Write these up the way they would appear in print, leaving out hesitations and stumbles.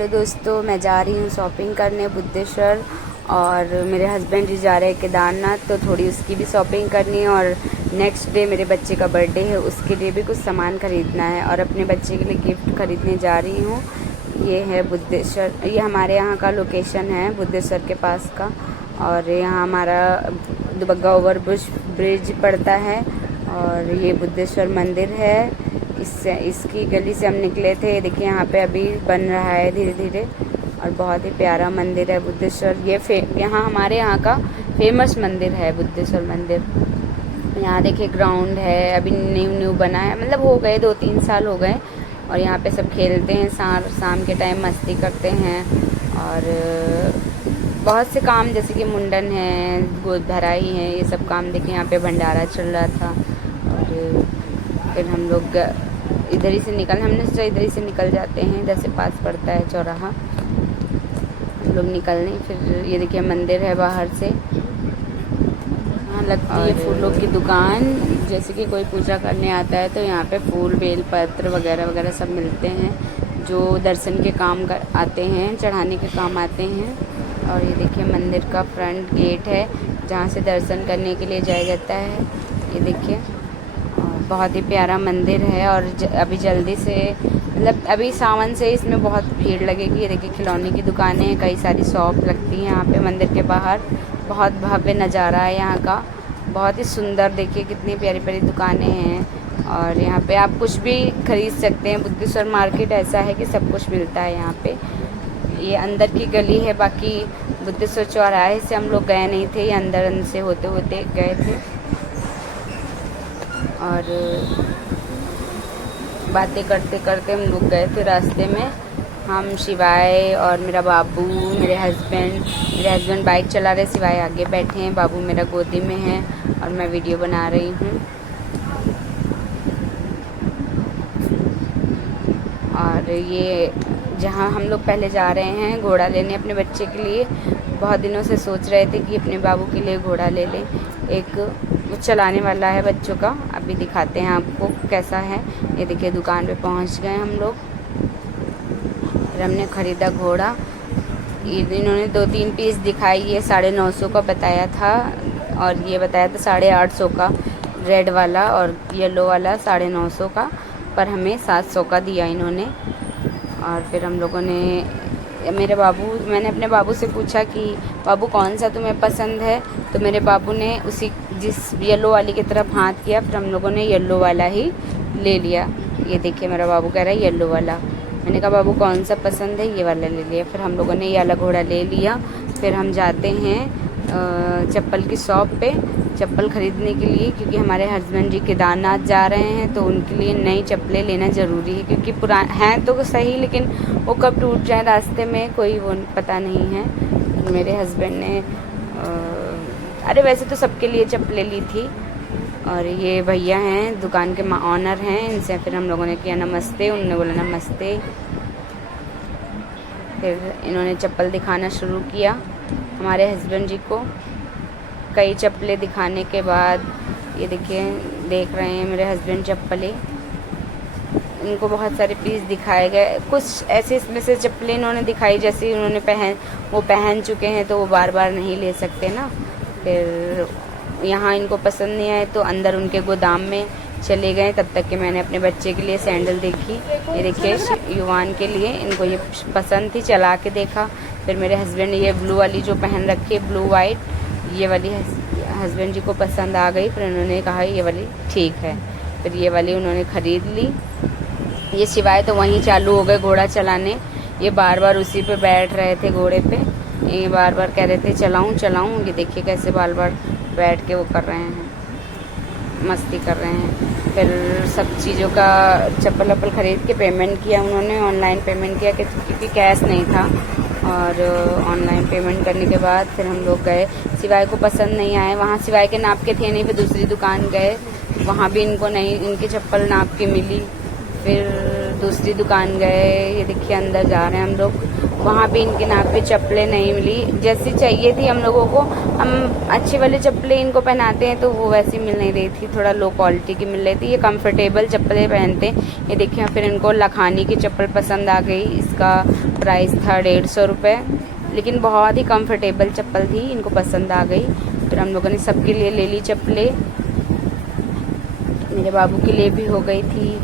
Hello दोस्तों, मैं जा रही हूँ शॉपिंग करने बुद्धेश्वर और मेरे हस्बैंड जी जा रहे हैं केदारनाथ, तो थोड़ी उसकी भी शॉपिंग करनी है। और नेक्स्ट डे मेरे बच्चे का बर्थडे है, उसके लिए भी कुछ सामान ख़रीदना है और अपने बच्चे के लिए गिफ्ट ख़रीदने जा रही हूँ। ये है बुद्धेश्वर, ये हमारे यहाँ का लोकेशन है बुद्धेश्वर के पास का। और यहाँ हमारा दुबग्गा ओवर ब्रिज पड़ता है और ये बुद्धेश्वर मंदिर है। इसकी गली से हम निकले थे। देखिए यहाँ पे अभी बन रहा है धीरे धीरे और बहुत ही प्यारा मंदिर है बुद्धेश्वर। यहाँ हमारे यहाँ का फेमस मंदिर है बुद्धेश्वर मंदिर। यहाँ देखिए ग्राउंड है, अभी न्यू बना है, मतलब हो गए 2-3 साल हो गए। और यहाँ पे सब खेलते हैं, शाम के टाइम मस्ती करते हैं। और बहुत से काम जैसे कि मुंडन है, गोद भराई है, ये सब काम देखिए यहाँ पे भंडारा चल रहा था। और फिर हम लोग इधर ही से हमने सोचा इधर ही से निकल जाते हैं, इधर से पास पड़ता है चौराहा। हम लोग निकलने, फिर ये देखिए मंदिर है बाहर से। यहाँ लगती है फूलों की दुकान, जैसे कि कोई पूजा करने आता है तो यहाँ पे फूल बेल पत्र वगैरह वगैरह सब मिलते हैं, जो दर्शन के काम आते हैं, चढ़ाने के काम आते हैं। और ये देखिए मंदिर का फ्रंट गेट है जहाँ से दर्शन करने के लिए जाया जाता है। ये देखिए बहुत ही प्यारा मंदिर है। और अभी जल्दी से, मतलब अभी सावन से इसमें बहुत भीड़ लगेगी। ये देखिए खिलौने की दुकानें हैं, कई सारी शॉप लगती हैं यहाँ पे मंदिर के बाहर। बहुत भव्य नज़ारा है यहाँ का, बहुत ही सुंदर। देखिए कितनी प्यारी प्यारी दुकानें हैं और यहाँ पे आप कुछ भी खरीद सकते हैं। बुद्धेश्वर मार्केट ऐसा है कि सब कुछ मिलता है यहाँ पे। ये अंदर की गली है, बाकी बुद्धेश्वर चौराहे से हम लोग गए नहीं थे, ये अंदर से होते होते गए थे। और बातें करते करते हम लोग गए थे रास्ते में। हम शिवाय और मेरा बाबू, मेरे हस्बैंड बाइक चला रहे, शिवाय आगे बैठे हैं, बाबू मेरा गोदी में है और मैं वीडियो बना रही हूँ। और ये जहाँ हम लोग पहले जा रहे हैं घोड़ा लेने अपने बच्चे के लिए, बहुत दिनों से सोच रहे थे कि अपने बाबू के लिए घोड़ा ले लें। एक वो चलाने वाला है बच्चों का, अभी दिखाते हैं आपको कैसा है। ये देखिए दुकान पे पहुंच गए हम लोग और हमने ख़रीदा घोड़ा। इन्होंने 2-3 पीस दिखाई, ये 950 का बताया था और ये बताया था 850 का रेड वाला, और येलो वाला 950 का, पर हमें 700 का दिया इन्होंने। और फिर हम लोगों ने, मैंने अपने बाबू से पूछा कि बाबू कौन सा तुम्हें पसंद है, तो मेरे बाबू ने जिस येलो वाली की तरफ हाथ किया, फिर हम लोगों ने येलो वाला ही ले लिया। ये देखिए मेरा बाबू कह रहा है येलो वाला। मैंने कहा बाबू कौन सा पसंद है, ये वाला ले लिया। फिर हम लोगों ने ये वाला घोड़ा ले लिया। फिर हम जाते हैं चप्पल की शॉप पे चप्पल ख़रीदने के लिए, क्योंकि हमारे हस्बैंड जी केदारनाथ जा रहे हैं, तो उनके लिए नई चप्पलें लेना ज़रूरी है। क्योंकि पुराने हैं तो सही, लेकिन वो कब टूट जाए रास्ते में कोई वो पता नहीं है। मेरे हस्बैंड ने अरे वैसे तो सबके लिए चप्पलें ली थी। और ये भैया हैं, दुकान के ऑनर हैं, इनसे फिर हम लोगों ने किया नमस्ते, उन्होंने बोला नमस्ते। फिर इन्होंने चप्पल दिखाना शुरू किया हमारे हस्बैंड जी को। कई चप्पलें दिखाने के बाद ये देखिए देख रहे हैं मेरे हस्बैंड चप्पलें। इनको बहुत सारे पीस दिखाए गए, कुछ ऐसे इसमें से चप्पलें इन्होंने दिखाई जैसे उन्होंने पहन चुके हैं, तो वो बार बार नहीं ले सकते ना। फिर यहाँ इनको पसंद नहीं आए तो अंदर उनके गोदाम में चले गए, तब तक कि मैंने अपने बच्चे के लिए सैंडल देखी। ये देखिए युवान के लिए, इनको ये पसंद थी, चला के देखा। फिर मेरे हस्बैंड ने ये ब्लू वाली जो पहन रखी है, ब्लू वाइट, ये वाली हस्बैंड जी को पसंद आ गई। फिर उन्होंने कहा ये वाली ठीक है, फिर ये वाली उन्होंने ख़रीद ली। ये शिवाय तो वहीं चालू हो गए घोड़ा चलाने, ये बार बार उसी पे बैठ रहे थे घोड़े पे, ये बार बार कह रहे थे चलाऊं चलाऊं। ये देखिए कैसे बार बार बैठ के वो कर रहे हैं, मस्ती कर रहे हैं। फिर सब चीज़ों का चप्पल वप्पल ख़रीद के पेमेंट किया उन्होंने, ऑनलाइन पेमेंट किया क्योंकि कैश नहीं था। और ऑनलाइन पेमेंट करने के बाद फिर हम लोग गए। शिवाय को पसंद नहीं आए, वहाँ शिवाय के नाप के थे नहीं, फिर दूसरी दुकान गए, वहाँ भी इनको नहीं, इनकी चप्पल नाप की मिली। फिर दूसरी दुकान गए, ये देखिए अंदर जा रहे हैं हम लोग। वहाँ भी इनके नाप पे चप्पलें नहीं मिली जैसी चाहिए थी हम लोगों को। हम अच्छी वाली चप्पलें इनको पहनाते हैं तो वो वैसी मिल नहीं रही थी, थोड़ा लो क्वालिटी की मिल रही थी। ये कंफर्टेबल चप्पलें पहनते हैं। ये देखिए फिर इनको लखानी की चप्पल पसंद आ गई। इसका प्राइस था 150 रुपये, लेकिन बहुत ही कंफर्टेबल चप्पल थी, इनको पसंद आ गई। फिर हम लोगों ने सबके लिए ले ली चप्पलें। मेरे बाबू के लिए भी हो गई थी।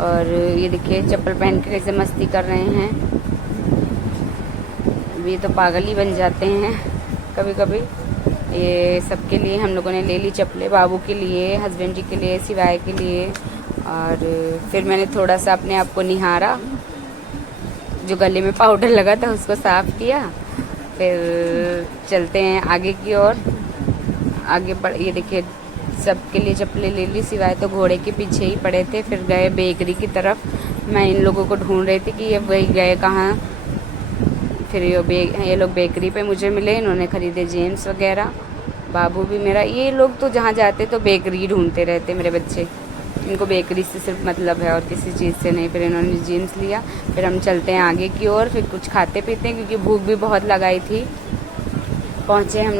और ये देखिए चप्पल पहन के कैसे मस्ती कर रहे हैं। ये तो पागल ही बन जाते हैं कभी कभी। ये सबके लिए हम लोगों ने ले ली चप्पलें, बाबू के लिए, हस्बैंड जी के लिए, सिवाय के लिए। और फिर मैंने थोड़ा सा अपने आप को निहारा, जो गले में पाउडर लगा था उसको साफ किया। फिर चलते हैं आगे की ओर। आगे बढ़, ये देखिए सबके लिए चप्पलें ले ली, सिवाय तो घोड़े के पीछे ही पड़े थे। फिर गए बेकरी की तरफ। मैं इन लोगों को ढूंढ रही थी कि ये वही गए कहाँ। फिर ये लोग बेकरी पे मुझे मिले, इन्होंने ख़रीदे जेम्स वगैरह। बाबू भी मेरा, ये लोग तो जहाँ जाते तो बेकरी ढूंढते रहते मेरे बच्चे। इनको बेकरी से सिर्फ मतलब है और किसी चीज़ से नहीं। फिर इन्होंने जेम्स लिया। फिर हम चलते हैं आगे की ओर, फिर कुछ खाते पीते हैं क्योंकि भूख भी बहुत लगाई थी। पहुँचे हम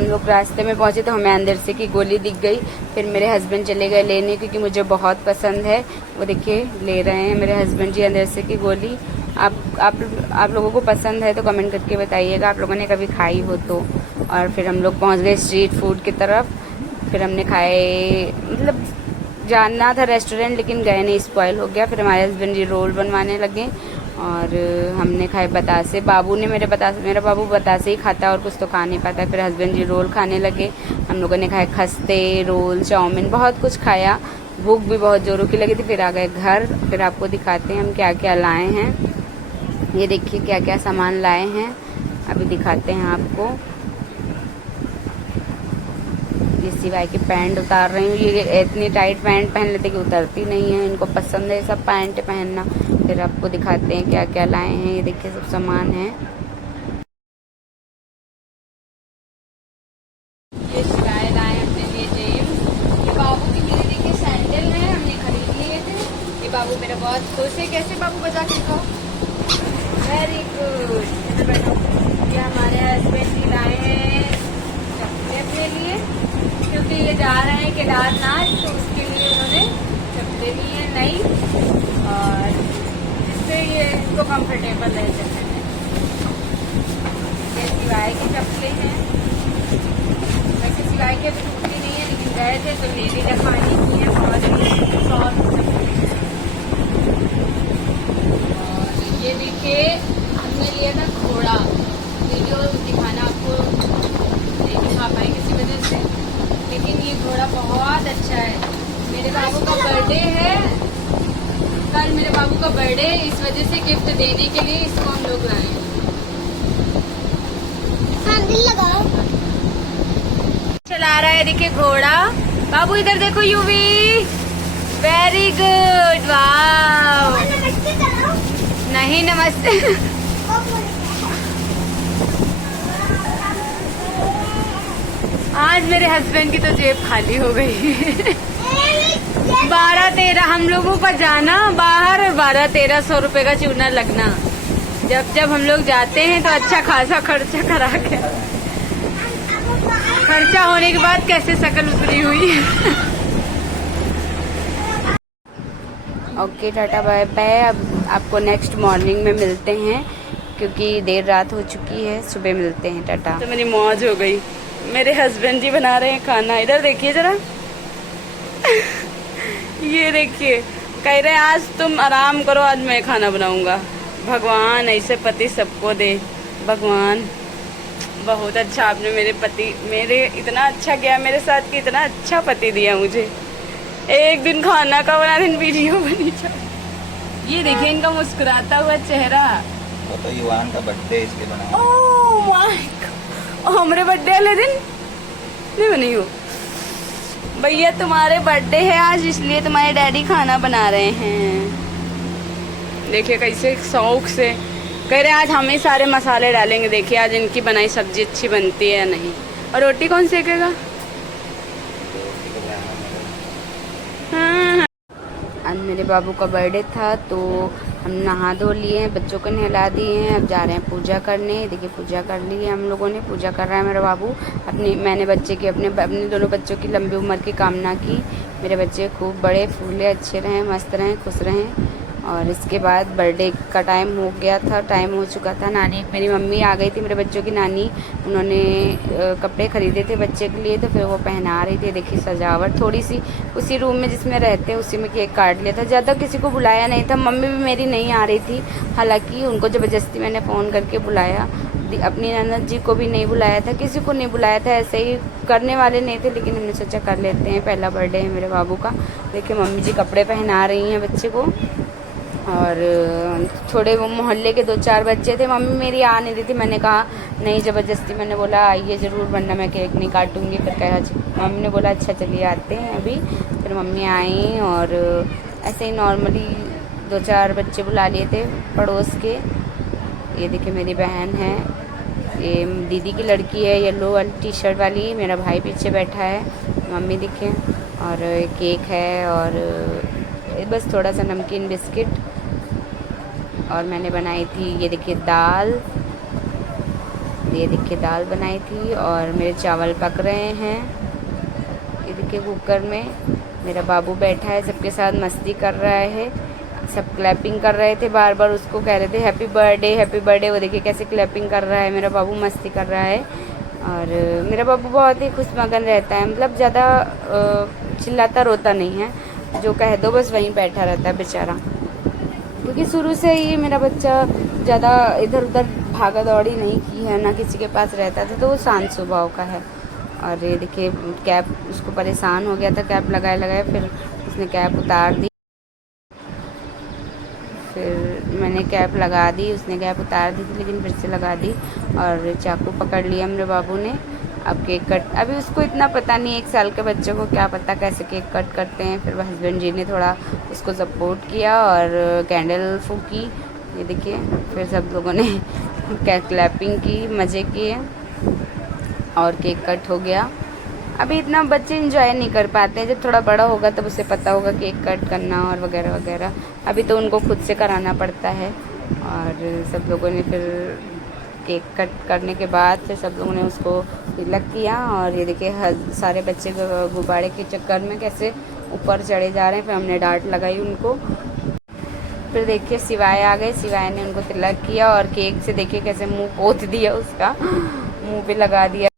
लोग रास्ते में पहुँचे तो हमें अंदर से की गोली दिख गई। फिर मेरे हस्बैंड चले गए लेने, क्योंकि मुझे बहुत पसंद है। वो देखिए ले रहे हैं मेरे हस्बैंड जी अंदर से की गोली। आप लोगों को पसंद है तो कमेंट करके बताइएगा, आप लोगों ने कभी खाई हो तो। और फिर हम लोग पहुँच गए स्ट्रीट फूड की तरफ। फिर हमने खाए, मतलब जानना था रेस्टोरेंट लेकिन गए नहीं, स्पॉइल हो गया। फिर हमारे हस्बैंड जी रोल बनवाने लगे और हमने खाए बतासे। मेरा बाबू बतासे ही खाता और कुछ तो खा नहीं पाता। फिर हस्बैंड जी रोल खाने लगे। हम लोगों ने खाए खस्ते, रोल, चाउमीन, बहुत कुछ खाया। भूख भी बहुत जोरों की लगी थी। फिर आ गए घर। फिर आपको दिखाते हैं हम क्या क्या लाए हैं। ये देखिए क्या क्या सामान लाए हैं, अभी दिखाते हैं आपको। ये सिवाय की पैंट उतार रही हूँ। ये इतनी टाइट पैंट पहन लेते कि उतरती नहीं है, इनको पसंद है सब पैंट पहनना। फिर आपको दिखाते हैं क्या क्या लाए हैं। ये देखिए सब सामान है। ये सिवाय लाए अपने लिए जेम्स। ये बाबू के लिए देखिए सैंडल है, हमने खरीद लिए थे। ये बाबू मेरा बहुत खुश है। कैसे बाबू बजा के खाओ, वेरी गुड। ये हमारे हस्बैंड जी लाए हैं चप्पलें अपने लिए, क्योंकि ये जा रहे हैं केदारनाथ, तो उसके लिए उन्होंने चप्पलें ली हैं नई, और जिससे ये इनको कंफर्टेबल रहे चलने में। ये सिवाय की चप्पलें हैं, वैसे सिवाय के टूटती नहीं है लेकिन गए थे तो ले ली लखानी की है, बहुत ही सॉफ्ट चप्पलें हैं। ये देखिए हमने लिया था घोड़ा, वीडियो दिखाना आपको नहीं दिखा पाए किसी वजह से, लेकिन ये घोड़ा बहुत अच्छा है। मेरे बाबू का बर्थडे है कल, मेरे बाबू का बर्थडे, इस वजह से गिफ्ट देने के लिए इसको हम लोग लाए हैं। चला रहा है देखिए घोड़ा। बाबू इधर देखो यूवी, वेरी गुड, वाह। नहीं नमस्ते। आज मेरे हस्बैंड की तो जेब खाली हो गई। 12-13 हम लोगों का जाना बाहर, 1200-1300 रुपए का चूना लगना। जब हम लोग जाते हैं तो अच्छा खासा खर्चा करा के, खर्चा होने के बाद कैसे शकल उतरी हुई। ओके टाटा बाय बाय। अब आपको नेक्स्ट मॉर्निंग में मिलते हैं क्योंकि देर रात हो चुकी है, सुबह मिलते हैं। टाटा। तो मेरी मौज हो गई, मेरे हस्बैंड जी बना रहे हैं खाना। इधर देखिए जरा। ये देखिए, कह रहे हैं आज तुम आराम करो, आज मैं खाना बनाऊंगा। भगवान ऐसे पति सबको दे। भगवान बहुत अच्छा, आपने मेरे इतना अच्छा किया मेरे साथ कि इतना अच्छा पति दिया मुझे। एक दिन खाना का बना, दिन वीडियो बनी जाए। ये देखिए इनका मुस्कुराता हुआ चेहरा। तो युवान का बर्थडे इसके बना। ओह माय गॉड, हमारे बर्थडे वाले दिन नहीं बनी हो भैया, तुम्हारे बर्थडे है आज इसलिए तुम्हारे डैडी खाना बना रहे हैं। देखिए कैसे शौक से कह रहे आज हम ही सारे मसाले डालेंगे। देखिए आज इनकी बनाई सब्जी अच्छी बनती है या नहीं। और रोटी कौन सेकेगा? हाँ। मेरे बाबू का बर्थडे था तो हम नहा धो लिए हैं, बच्चों को नहला दिए हैं, अब जा रहे हैं पूजा करने। देखिए पूजा कर ली है हम लोगों ने, पूजा कर रहा है मेरा बाबू। मैंने बच्चे की अपने दोनों बच्चों की लंबी उम्र की कामना की। मेरे बच्चे खूब बड़े फूले, अच्छे रहें, मस्त रहें, खुश रहें। और इसके बाद बर्थडे का टाइम हो गया था, टाइम हो चुका था। मेरी मम्मी आ गई थी, मेरे बच्चों की नानी। उन्होंने कपड़े ख़रीदे थे बच्चे के लिए, तो फिर वो पहना रही थी। देखिए सजावट थोड़ी सी उसी रूम में जिसमें रहते हैं उसी में केक काट लिया था, ज़्यादा किसी को बुलाया नहीं था। मम्मी भी मेरी नहीं आ रही थी, हालांकि उनको ज़बरदस्ती मैंने फ़ोन करके बुलाया। अपनी ननद जी को भी नहीं बुलाया था, किसी को नहीं बुलाया था, ऐसे ही करने वाले नहीं थे, लेकिन हमने सोचा कर लेते हैं, पहला बर्थडे है मेरे बाबू का। देखिए मम्मी जी कपड़े पहना रही हैं बच्चे को। और थोड़े वो मोहल्ले के 2-4 बच्चे थे, मम्मी मेरी आ नहीं रही थी। मैंने कहा नहीं, ज़बरदस्ती मैंने बोला आइए ज़रूर, वरना मैं केक नहीं काटूंगी। फिर कहा, मम्मी ने बोला अच्छा चलिए आते हैं अभी। फिर मम्मी आई और ऐसे ही नॉर्मली 2-4 बच्चे बुला लिए थे पड़ोस के। ये देखिए मेरी बहन है, ये दीदी की लड़की है, येलो वाली टी-शर्ट वाली। मेरा भाई पीछे बैठा है, मम्मी दिखे। और केक है और बस थोड़ा सा नमकीन बिस्किट। और मैंने बनाई थी ये देखिए दाल, ये देखिए दाल बनाई थी। और मेरे चावल पक रहे हैं, ये देखिए कुकर में। मेरा बाबू बैठा है, सबके साथ मस्ती कर रहा है। सब क्लैपिंग कर रहे थे, बार बार उसको कह रहे थे हैप्पी बर्थडे हैप्पी बर्थडे। वो देखिए कैसे क्लैपिंग कर रहा है, मेरा बाबू मस्ती कर रहा है। और मेरा बाबू बहुत ही खुशमगन रहता है, मतलब ज़्यादा चिल्लाता रोता नहीं है, जो कह दो बस वहीं बैठा रहता है बेचारा। क्योंकि शुरू से ही मेरा बच्चा ज़्यादा इधर उधर भागा दौड़ी नहीं की है, ना किसी के पास रहता था, तो वो शांत स्वभाव का है। और ये देखिए कैप, उसको परेशान हो गया था कैप लगाए लगाए, फिर उसने कैप उतार दी। फिर मैंने कैप लगा दी, उसने कैप उतार दी थी लेकिन फिर से लगा दी। और चाकू पकड़ लिया मेरे बाबू ने। अब केक कट, अभी उसको इतना पता नहीं, 1 साल के बच्चे को क्या पता कैसे केक कट करते हैं। फिर हस्बैंड जी ने थोड़ा उसको सपोर्ट किया और कैंडल फूकी, ये देखिए। फिर सब लोगों ने क्लैपिंग की, मज़े किए और केक कट हो गया। अभी इतना बच्चे इंजॉय नहीं कर पाते हैं, जब थोड़ा बड़ा होगा तब उसे पता होगा केक कट करना और वगैरह वगैरह। अभी तो उनको खुद से कराना पड़ता है। और सब लोगों ने फिर केक कट करने के बाद फिर सब लोगों ने उसको तिलक किया। और ये देखिए सारे बच्चे गुब्बारे के चक्कर में कैसे ऊपर चढ़े जा रहे हैं। फिर हमने डांट लगाई उनको। फिर देखिए सिवाय आ गए, सिवाय ने उनको तिलक किया और केक से देखिए कैसे मुंह पोंछ दिया, उसका मुंह पे लगा दिया।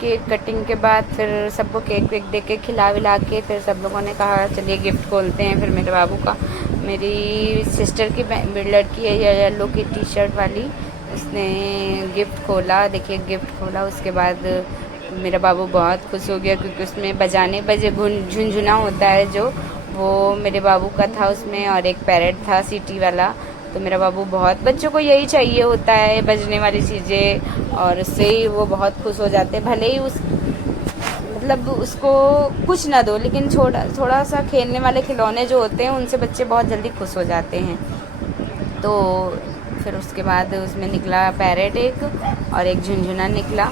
केक कटिंग के बाद फिर सबको केक वेक दे के खिला विला के फिर सब लोगों ने कहा चलिए गिफ्ट खोलते हैं। फिर मेरे बाबू का, मेरी सिस्टर की लड़की है येलो की टी-शर्ट वाली, उसने गिफ्ट खोला। देखिए गिफ्ट खोला, उसके बाद मेरा बाबू बहुत खुश हो गया क्योंकि उसमें बजे झुनझुना होता है जो, वो मेरे बाबू का था उसमें। और एक पैरेट था सीटी वाला। तो मेरा बाबू बहुत, बच्चों को यही चाहिए होता है बजने वाली चीज़ें, और उससे ही वो बहुत खुश हो जाते हैं। भले ही मतलब उसको कुछ ना दो, लेकिन थोड़ा सा खेलने वाले खिलौने जो होते हैं उनसे बच्चे बहुत जल्दी खुश हो जाते हैं। तो फिर उसके बाद उसमें निकला पैरेट एक, और एक झुनझुना निकला,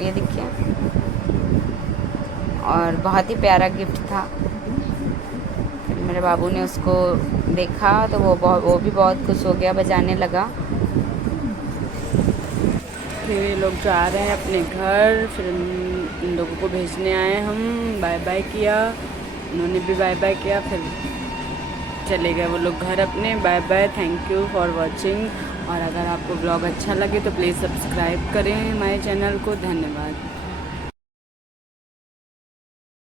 ये देखिए। और बहुत ही प्यारा गिफ्ट था। फिर मेरे बाबू ने उसको देखा तो वो भी बहुत खुश हो गया, बजाने लगा। फिर ये लोग जा रहे हैं अपने घर। फिर इन लोगों को भेजने आए हम, बाय बाय किया, उन्होंने भी बाय बाय किया, फिर चले गए वो लोग घर अपने। Bye bye, thank you for watching. और अगर आपको ब्लॉग अच्छा लगे तो प्लीज़ सब्सक्राइब करें हमारे चैनल को। धन्यवाद।